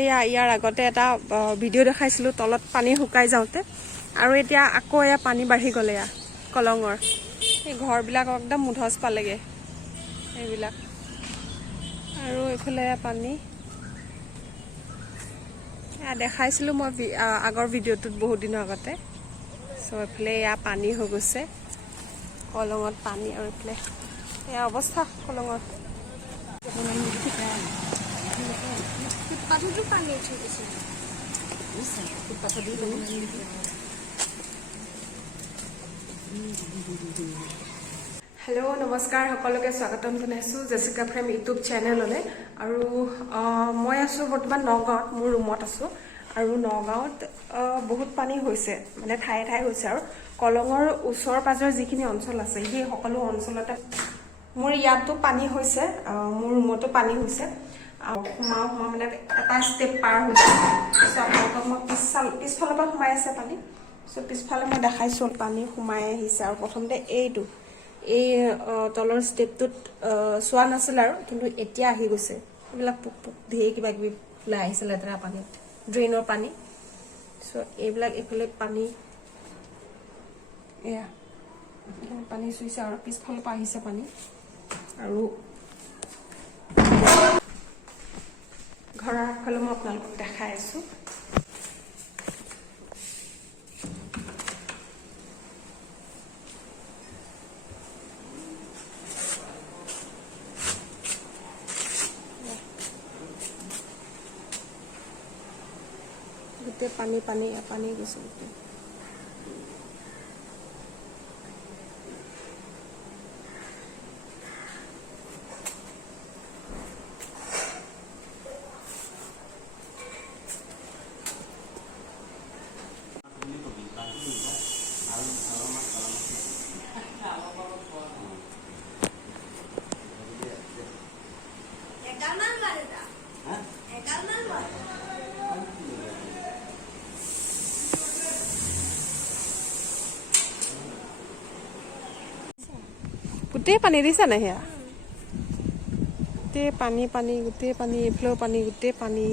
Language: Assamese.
এয়া ইয়াৰ আগতে এটা ভিডিঅ' দেখাইছিলোঁ তলত পানী শুকাই যাওঁতে, আৰু এতিয়া আকৌ এয়া পানী বাঢ়ি গ'লে এয়া কলঙৰ এই ঘৰবিলাক একদম মুধচ পালেগৈ এইবিলাক। আৰু এইফালে পানী দেখাইছিলোঁ মই আগৰ ভিডিঅ'টোত বহুত দিনৰ আগতে। চ' এইফালে এয়া পানী হৈ গৈছে কলঙত পানী, আৰু এইফালে এয়া অৱস্থা কলঙৰ। হেল্ল' নমস্কাৰ, সকলোকে স্বাগতম জনাইছোঁ জেছিকা ফ্ৰেম ইউটিউব চেনেললৈ। আৰু মই আছোঁ বৰ্তমান নগাঁৱত, মোৰ ৰুমত আছোঁ। আৰু নগাঁৱত বহুত পানী হৈছে, মানে ঠায়ে ঠায়ে হৈছে। আৰু কলঙৰ ওচৰ পাজৰ যিখিনি অঞ্চল আছে সেই সকলো অঞ্চলতে মোৰ ইয়াতো পানী হৈছে, মোৰ ৰুমতো পানী হৈছে। সোমাওঁ মানে এটা ষ্টেপ পাৰ হৈছে। চ' আপোনালোকক মই পিছফালৰ পৰা সোমাই আছে পানী। চ' পিছফালে মই দেখাইছোঁ পানী সোমাই আহিছে। আৰু প্ৰথমতে এই তলৰ ষ্টেপটোত চোৱা নাছিল আৰু, কিন্তু এতিয়া আহি গৈছে। এইবিলাক পোক ঢেৰ কিবা কিবি ওলাই আহিছে লেতেৰা পানীত, ড্ৰেইনৰ পানী। চ' এইবিলাক এইফালে পানী, এয়া পানী চুইছে আৰু পিছফালৰ পৰা আহিছে পানী। আৰু ঘৰৰ আগফালে মই আপোনালোকক দেখাই আছোঁ। গোটেই পানী পানী পানী গৈছে গোটেই। গোটেই পানী দিছে নাই সেয়া? গোটেই পানী পানী, গোটেই পানী, এইফালেও পানী, গোটেই পানী।